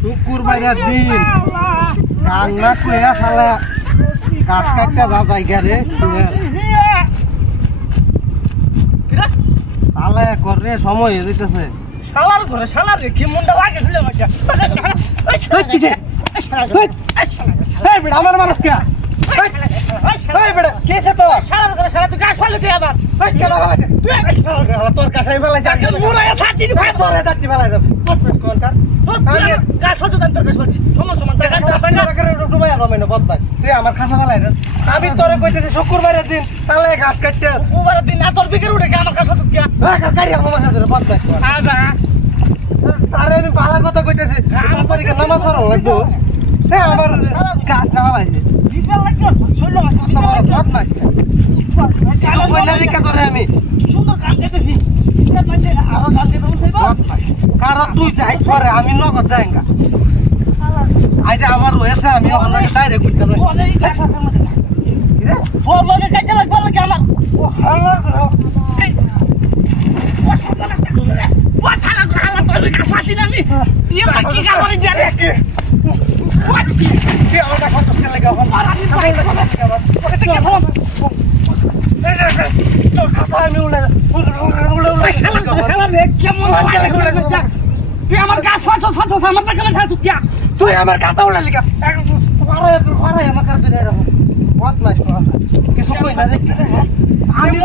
শুক্রবারের দিন কান্না কইয়া শালা গাছ কাটতে যা জায়গা রে শালা করে সময় হয়ে যেতেছে শালার ঘরে শালার রে কি মুন্ডা লাগে শুলে বাচ্চা আমার মানুষ কে বেড়া কেছে তো শালার ঘরে শালা তুই গাছ ফালে তুই আবার তোর কাছে ফেলাই মুরায়া থাকি তোরে দাঁড়ি ফেলাই দেব তোর গাছ ফালতু দাম তোর গাছ ফালছি সমান সমান তুই আমার খাসা ফেলাই আমি তোরে কইতেছি শুক্রবারের দিন তাহলে ঘাস কাটতে ওবারের দিন না তোর বিকের উঠে আমার গাছ ফালতু কি তারে আমি ভালো কথা কইতেছি তাড়াতাড়ি নামাজ পড়া লাগবো হ্যাঁ আমার গাছ না হলাইছে বিকেল লাগি শৈল আমি সুন্দর গান গাইতেছি আরো গান গাইতে বলছিস কারণ তুই যাই পরে আমি নগদ যাই গা আইটা আমার রয়েছে আমি ওখানে ডাইরেক্ট কইতে পারি তোর লগে কাজে লাগবে লাগে আমার ও হালার কি গান করে জানে কি ওটা কত লাগে তোর কথা আমি উড়ে কেমন তুই আমার গাছ ফাঁসো আমার টাকা খাচ্ছিস কে তুই আমার কথা উড়ে লিখা আমার কাছে বহুত নাইস কিছু কই না দেখি আমি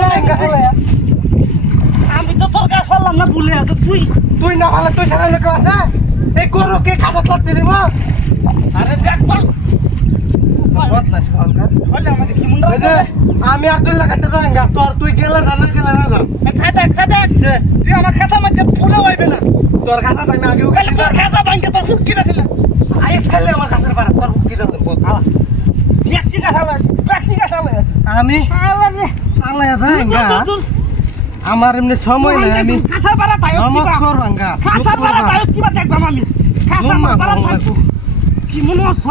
আমি তো তোর গাছ ফাললাম না ভুলে আছে তুই না ভালো তুই ছাড়া লোক আছে এই গরু কে খাতা লাগতে দিব আরে দেখ বল বহুত নাইস বলে আমাকে কি মুন্ডা আমি আর তুই লাগাতে যাঙ্গা তোর তুই গেলে না গেলে না খাতা তুই আমার খাতা মধ্যে ফুলে হইবে না তোর খাতা আমি আগে গেলে তোর খাতা ভাঙকে তোর হুকি না দিলে আই খেলে আমার খাতার পারা তোর হুকি দাও ব্যক্তি গাছ আছে আমি আলাদা যাঙ্গা আমার এমনি সময় নাই আমি খাতা পারা তাই নামাজ পড়বাঙ্গা খাতা পারা তাই কিবা দেখবাম আমি খাতা পারা তাই কি মনে হচ্ছে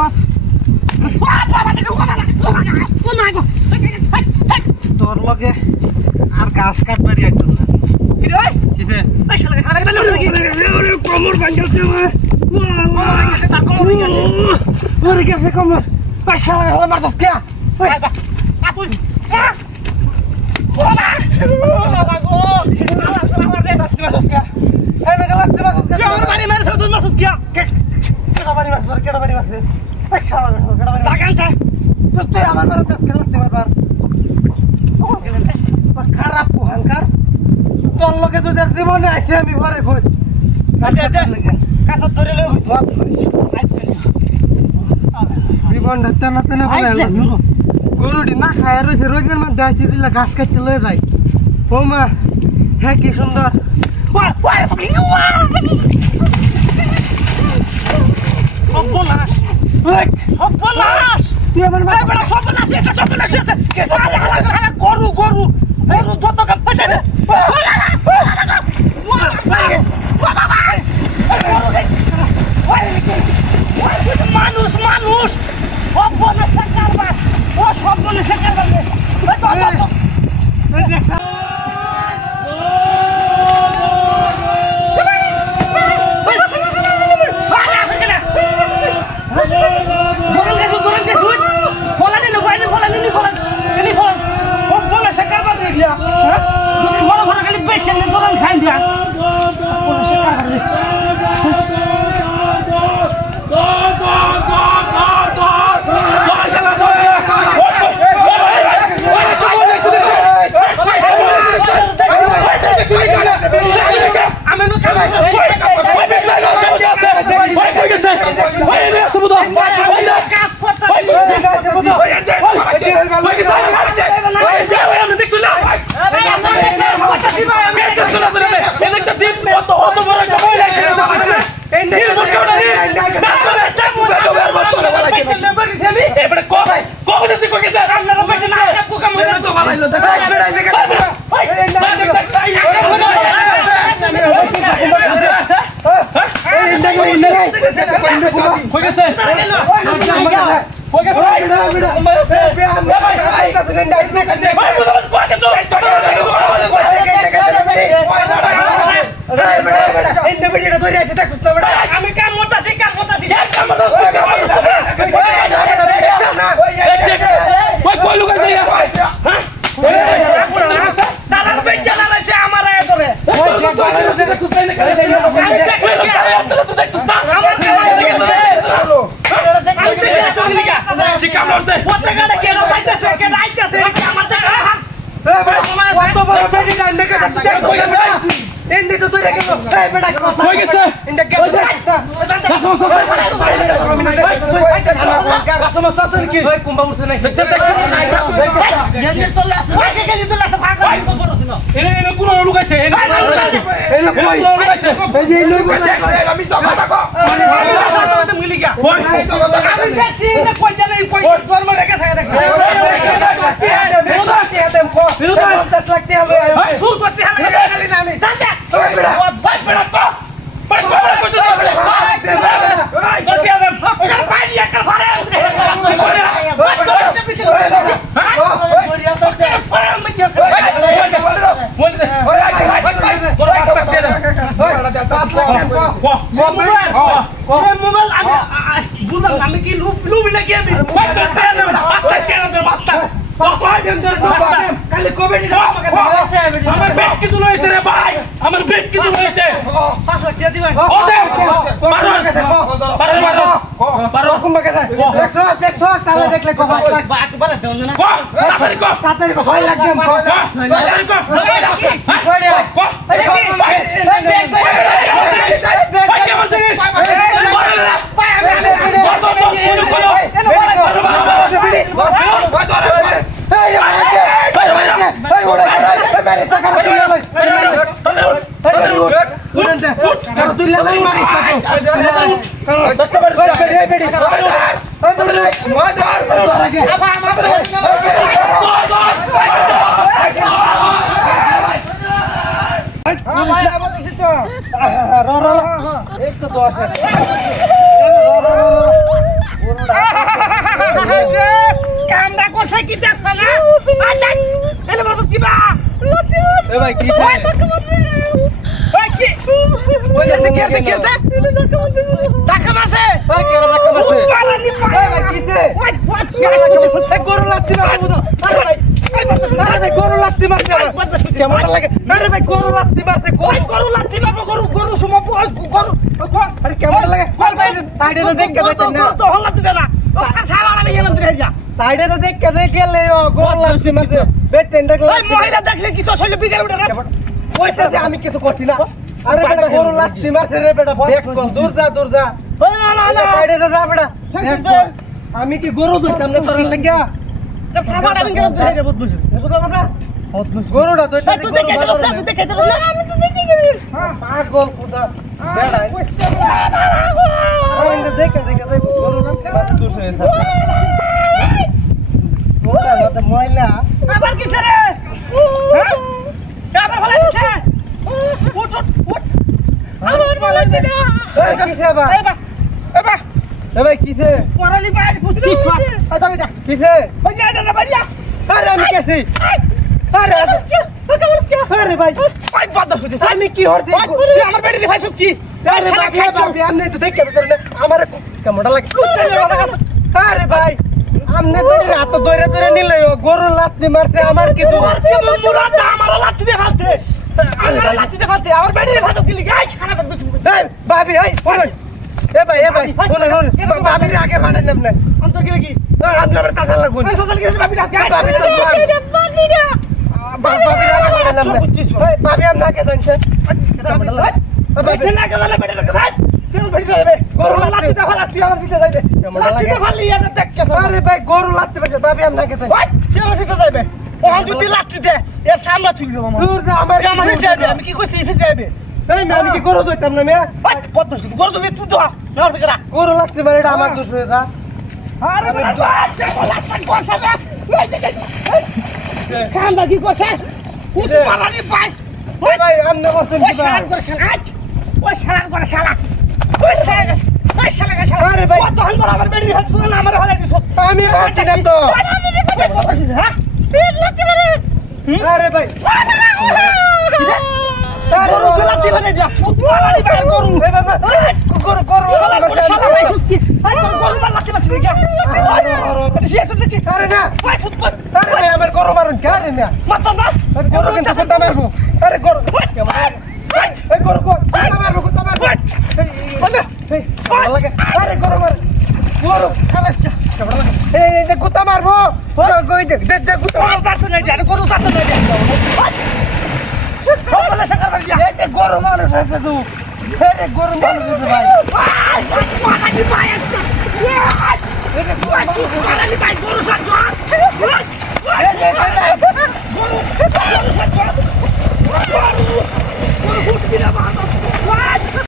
তোর লগে আর গাছ কাটবারি একদম না কমর ভাঙ্গেছে আমার গেছে কমর মারত কে আমার খারাপ কুহাঙ্কার তোর লগে তো জীবনে আছে আমি ঘরে কই কাতা ধরে জীবন টানা টানা গরুটি না খায় রয়েছে রোগের মধ্যে আসি দিলে ঘাস কাটতে লয়ে যায় ও মা হ্যাঁ কি সুন্দর তুই আমার গরু গরু গরু যত মানুষ মানুষ সব বলে শেখার ও সব বলে শেখার এন্ড বেড়িটা ধরে আছে দেখছ না বেটা আমি কাম মোটা দি ওই কই লুকাইছে হ্যাঁ দালাল বেচা না লাইছে আমার আয় ধরে এন্ড তো ধরে গেল এই বেটা কই গেছে এন্ড কে সমস্যা আছে কি ওই কুম্বা উঠছে নাই দেখছ গেলি চলে আসে ওকে গেলি চলে আসে ভাগ এনে কোন লুকাইছে এনে কই লুকাইছে এই যে লোক আমি তো কথা কো তুমি লিগা ওই আমি দেখছি না কই জানে কই তোর মরে রেখে থাকে দেখো তুই করতে হবে খালি না আমি যা যা বাই বেড়া তো বাই বেড়া কই তো করতে আদম ওর পানি একটা ঘরে আমি কি লুবি নাকি আমি কালি কবেডি আমার বেড কিছু লইছে রে ভাই আমার বেড কিছু লইছে 5 লাখ দিয়ে দিবা ও দে পারো কুম্বা কাছে দেখছ তাহলে দেখলে কো 5 লাখ বাট বাট দাও না কো তাড়াতাড়ি কো তাড়াতাড়ি কো 6 লাখ দেন কো তাড়াতাড়ি কো ছড়ে কো ভাই কেমন জিনিস কামটা করছে কি দেখছ না এলে বল কিবা এ ভাই কি ওই কি ওই দেখে দেখা মাসে ভাই কেন রাখা মারছে পালানি ভাই কিতে ওই এই গরু লাগতে মারছে বুঝো আরে ভাই গরু লাগতে মারছে কেমন লাগে আরে ভাই গরু লাগতে মারছে গরু লাগতে বাবা গরু সময় গরু আরে কেমন লাগে কল ভাই সাইডে তো দেখ কে না তো হল লাগতে দেনা ও খাওয়া আমি গেলাম তুই যা সাইডে তো দেখ কে গেলে ও গরু লাগতে মারছে বেট টেন্ডার ওই মহিলা দেখলে কি তো শৈল বিকেল উঠে না ওইটা যে আমি কিছু করছি না আরে বেটা গরু লাগতে মারছে রে বেটা দেখ কোন দূর যা ওই না না না সাইডে তো যা বেটা আমি কি গরু ধরতাম না তোর লাগিয়া খাবার আমি গেলাম তুই রে বুঝছিস বুঝা কথা গরুটা তো এটা তুই দেখে দিল তুই দেখে দিল না আমি তো দেখে গেলি পাগল কুদা বেড়া ওই দেখে গরু লাগতে মারছে দূর হয়ে যা ওটা মতে ময়লা আবার কি রে হ্যাঁ আবার ভালো আছে উঠ আবার ভালো আছে না এই কিছে বা এ বা এ ভাই কিছে পরালি বাইরে কুত্তি আচ্ছা বেটা কিছে বাজা না বাজা আরে আমি কেছি আরে আরে ভাই ওই বাদ শুতে আমি কি হরদি তুই আমার বেড়ি দিছস কি আরে ভাই আমনে তো দেখে তো আমার কেমনটা লাগে আরে ভাই আমনে বেড়ি রাত ধরে নিলে গরু লাত্তি মারছে আমার কি তোমার কি মুরাদা আমার লাত্তি দে ফালতে আমার লাত্তি দে ফালতে আমার বেড়ি দে ফালতে কি গাই খারাপ এই ভাবি এই শুনুন এ ভাই শুনুন ভাবির আগে ফাটাইলাম না অন্তর কি কি আপনার টাকা লাগুন এই সকাল কি ভাবি রাত ভাবি তো ভাবির আগে ফাটাইলাম না এই ভাবি আপনি আগে জানছেন বেটে না গেলে বেটে না গাই তুই বেড়ি দেবে গরু লাত্তি দে ফালা তুই আমার পিছে যাইবে লাত্তি দে ফালি এটা দেখ কে আরে ভাই গরু লাত্তি পারছে ভাবি আপনি আগে জানছেন তুই আমার পিছে যাইবে ও যদি লাত্তি দে এর সামনে তুই যাবো দূর যা আমার আমার যাবে আমি কি কইছি পিছে যাবে এই আমি কি গরু ধরতাম না মিয়া কত গরু তুমি তুই তো না থেকে রা গরু লাত্তি মারে এটা আমার দোষ হয়ে যা আরে লাত্তি করছ না কান্দা কি করছ কুত মালানি পাই ভাই আমনে বসেন ওই শালা করে শালা ওই শালা করে শালা ওই শালা আরে ভাই কত হল আমার বেড়ি হাত শুন আমার হলে দিছ আমি পাচ্ছি না তো হ্যাঁ পেট লাগতে পারে আরে ভাই গরু লাতি মানে যা ফুটবলারি ভাই গরু গরু গরু শালা ভাই সুস্কি গরু লাতি মারছিস কি এটা শেষ হচ্ছে আরে না ভাই ফুটবল আরে ভাই আমার গরু মারুন কে আরে না মারতাম না গরু কিন্তু কোথা মারবো আরে গরু এই গরু কোথা মারবো বলে ভালো লাগে আরে গরু মার গরু খালাস এই দেখ কোথা মারবো কই দেখ দেখ দেখ কোথা গরু তাতে নাই যা গরু তাতে নাই যা বলে সাকার ভাই এই দেখ গরু মানুষ আছে তুই এই গরু মানুষ আছে ভাই মারানি ভাই আজকে এই দেখ মারানি ভাই গরু সাথ গরু গরু ফুটকি না